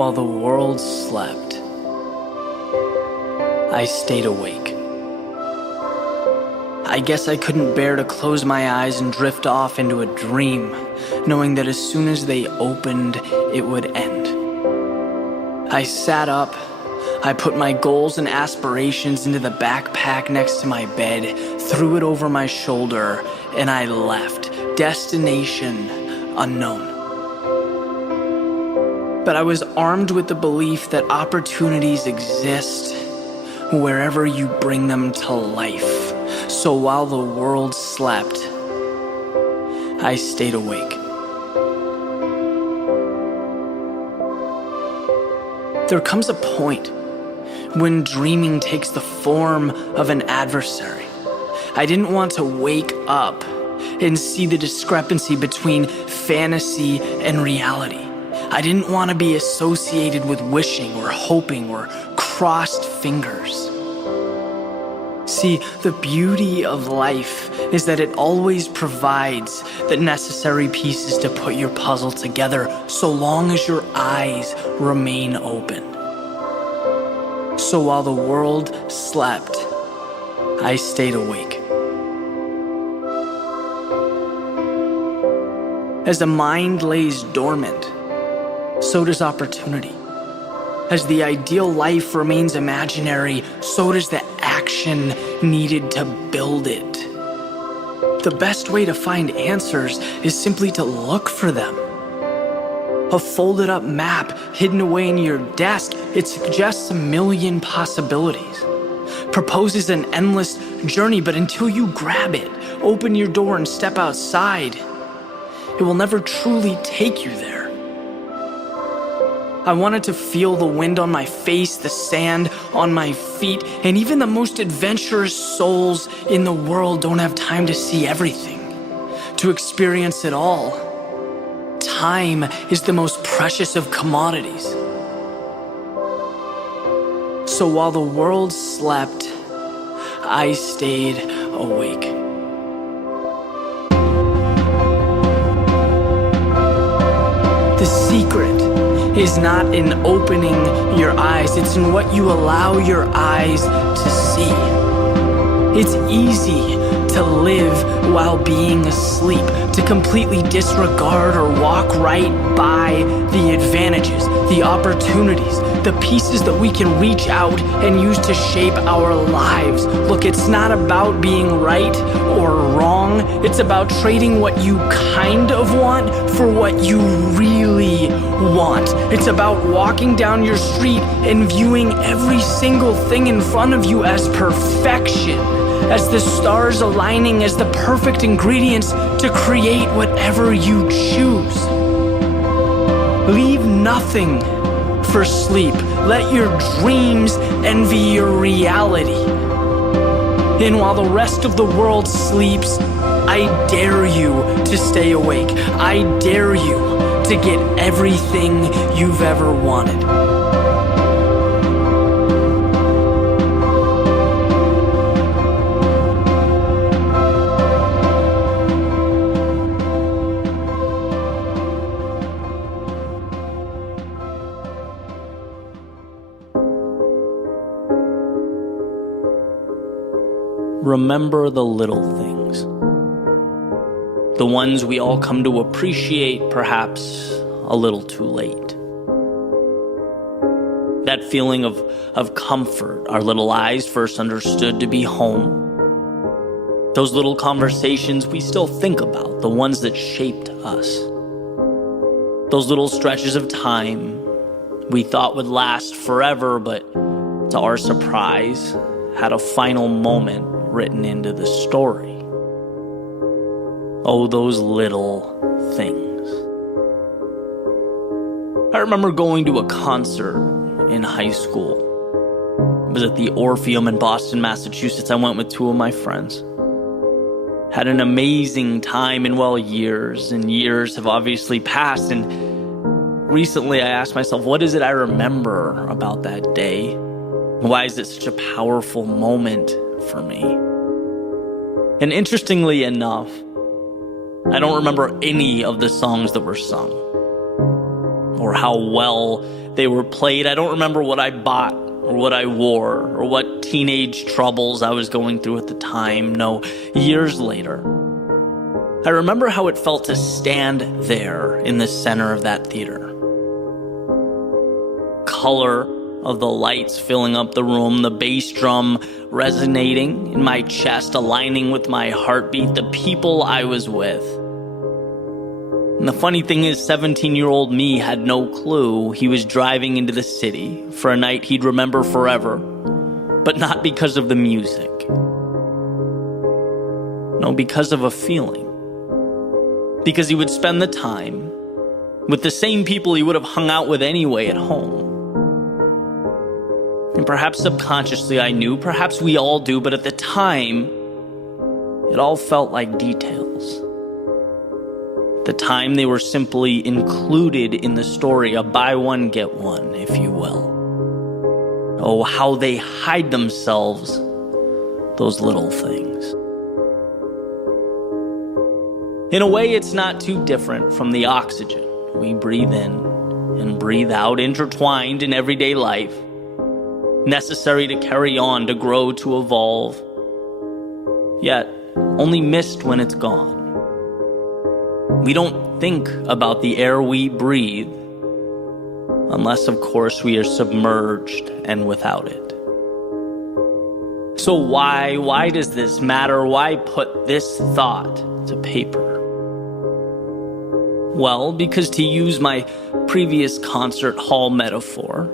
While the world slept, I stayed awake. I guess I couldn't bear to close my eyes and drift off into a dream, knowing that as soon as they opened, it would end. I sat up, I put my goals and aspirations into the backpack next to my bed, threw it over my shoulder, and I left. Destination unknown. But I was armed with the belief that opportunities exist wherever you bring them to life. So while the world slept, I stayed awake. There comes a point when dreaming takes the form of an adversary. I didn't want to wake up and see the discrepancy between fantasy and reality. I didn't want to be associated with wishing or hoping or crossed fingers. See, the beauty of life is that it always provides the necessary pieces to put your puzzle together so long as your eyes remain open. So while the world slept, I stayed awake. As the mind lays dormant, so does opportunity. As the ideal life remains imaginary, so does the action needed to build it. The best way to find answers is simply to look for them. A folded up map hidden away in your desk, it suggests a million possibilities. Proposes an endless journey, but until you grab it, open your door and step outside, it will never truly take you there. I wanted to feel the wind on my face, the sand on my feet, and even the most adventurous souls in the world don't have time to see everything, to experience it all. Time is the most precious of commodities. So while the world slept, I stayed awake. The secret is not in opening your eyes, it's in what you allow your eyes to see. It's easy to live while being asleep, to completely disregard or walk right by the advantages, the opportunities, the pieces that we can reach out and use to shape our lives. Look, it's not about being right or wrong. It's about trading what you kind of want for what you really want. It's about walking down your street and viewing every single thing in front of you as perfection, as the stars aligning as the perfect ingredients to create whatever you choose. Leave nothing for sleep. Let your dreams envy your reality. And while the rest of the world sleeps, I dare you to stay awake. I dare you to get everything you've ever wanted. Remember the little things. The ones we all come to appreciate, perhaps a little too late. That feeling of comfort our little eyes first understood to be home. Those little conversations we still think about, the ones that shaped us. Those little stretches of time we thought would last forever, but to our surprise, had a final moment written into the story. Oh, those little things. I remember going to a concert in high school. It was at the Orpheum in Boston, Massachusetts. I went with two of my friends. Had an amazing time, and well, years and years have obviously passed, and recently I asked myself, what is it I remember about that day? Why is it such a powerful moment for me? And interestingly enough, I don't remember any of the songs that were sung. or how well they were played. I don't remember what I bought or what I wore or what teenage troubles I was going through at the time. No, years later, I remember how it felt to stand there in the center of that theater. Color of the lights filling up the room, the bass drum resonating in my chest, aligning with my heartbeat, the people I was with. And the funny thing is, 17-year-old me had no clue he was driving into the city for a night he'd remember forever, but not because of the music. No, because of a feeling. Because he would spend the time with the same people he would have hung out with anyway at home. And perhaps subconsciously I knew, perhaps we all do, but at the time, it all felt like details. At the time, they were simply included in the story, a buy one, get one, if you will. Oh, how they hide themselves, those little things. In a way, it's not too different from the oxygen we breathe in and breathe out, intertwined in everyday life, necessary to carry on, to grow, to evolve, yet only missed when it's gone. We don't think about the air we breathe unless, of course, we are submerged and without it. So why does this matter? Why put this thought to paper? Well, because to use my previous concert hall metaphor,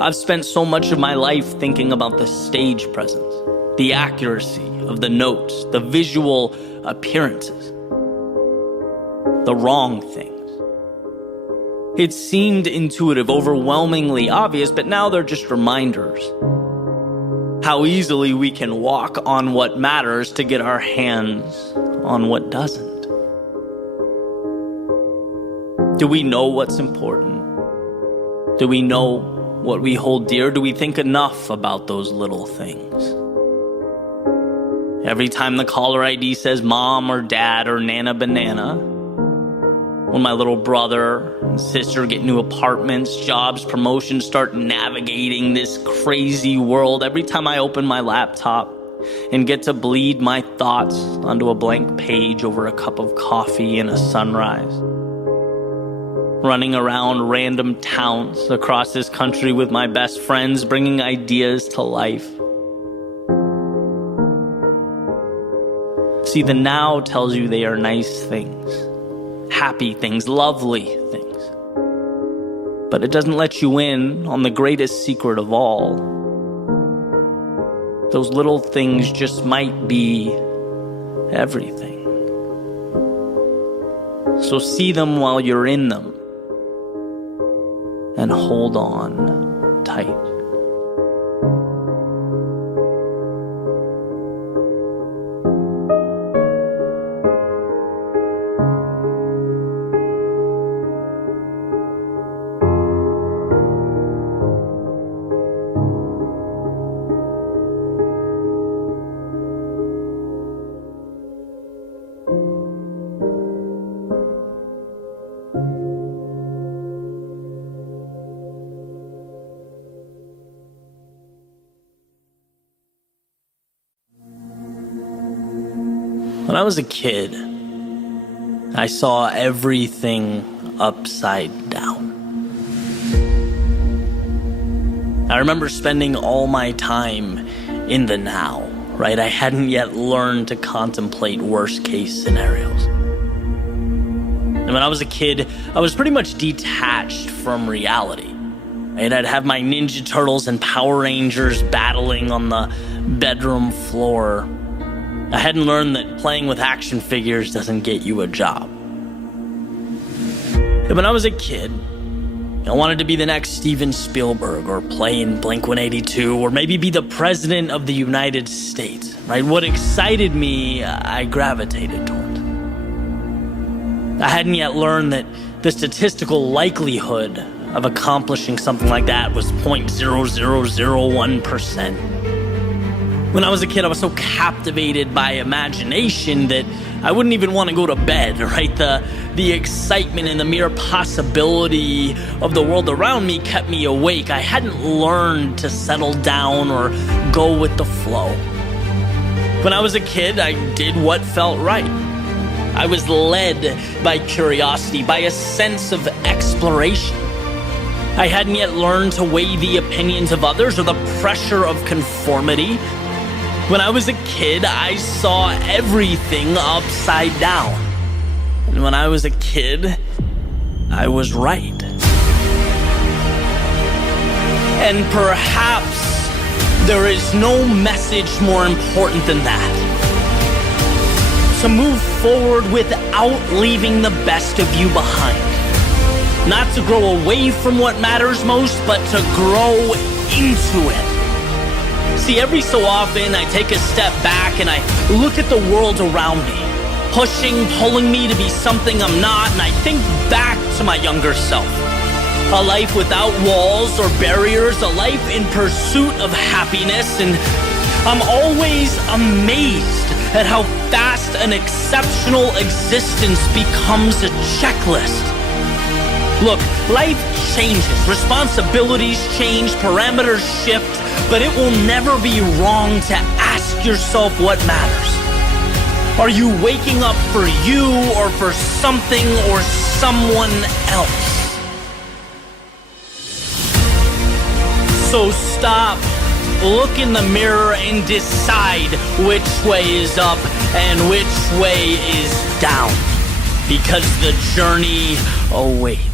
I've spent so much of my life thinking about the stage presence, the accuracy of the notes, the visual appearances, the wrong things. It seemed intuitive, overwhelmingly obvious, but now they're just reminders. How easily we can walk on what matters to get our hands on what doesn't. Do we know what's important? Do we know what we hold dear? Do we think enough about those little things? Every time the caller ID says mom or dad or nana banana, when my little brother and sister get new apartments, jobs, promotions, start navigating this crazy world, every time I open my laptop and get to bleed my thoughts onto a blank page over a cup of coffee and a sunrise, running around random towns across this country with my best friends, bringing ideas to life. See, the now tells you they are nice things, happy things, lovely things. But it doesn't let you in on the greatest secret of all. Those little things just might be everything. So see them while you're in them, and hold on tight. When I was a kid, I saw everything upside down. I remember spending all my time in the now, right? I hadn't yet learned to contemplate worst-case scenarios. And when I was a kid, I was pretty much detached from reality. Right? I'd have my Ninja Turtles and Power Rangers battling on the bedroom floor. I hadn't learned that playing with action figures doesn't get you a job. And when I was a kid, I wanted to be the next Steven Spielberg or play in Blink-182 or maybe be the president of the United States, right? What excited me, I gravitated towards. I hadn't yet learned that the statistical likelihood of accomplishing something like that was 0.0001%. When I was a kid, I was so captivated by imagination that I wouldn't even want to go to bed, right? The excitement and the mere possibility of the world around me kept me awake. I hadn't learned to settle down or go with the flow. When I was a kid, I did what felt right. I was led by curiosity, by a sense of exploration. I hadn't yet learned to weigh the opinions of others or the pressure of conformity. When I was a kid, I saw everything upside down. And when I was a kid, I was right. And perhaps there is no message more important than that. To move forward without leaving the best of you behind. Not to grow away from what matters most, but to grow into it. See, every so often I take a step back and I look at the world around me, pulling me to be something I'm not, and I think back to my younger self. A life without walls or barriers, a life in pursuit of happiness, and I'm always amazed at how fast an exceptional existence becomes a checklist. Look, life changes, responsibilities change, parameters shift, but it will never be wrong to ask yourself what matters. Are you waking up for you or for something or someone else? So stop, look in the mirror and decide which way is up and which way is down, because the journey awaits.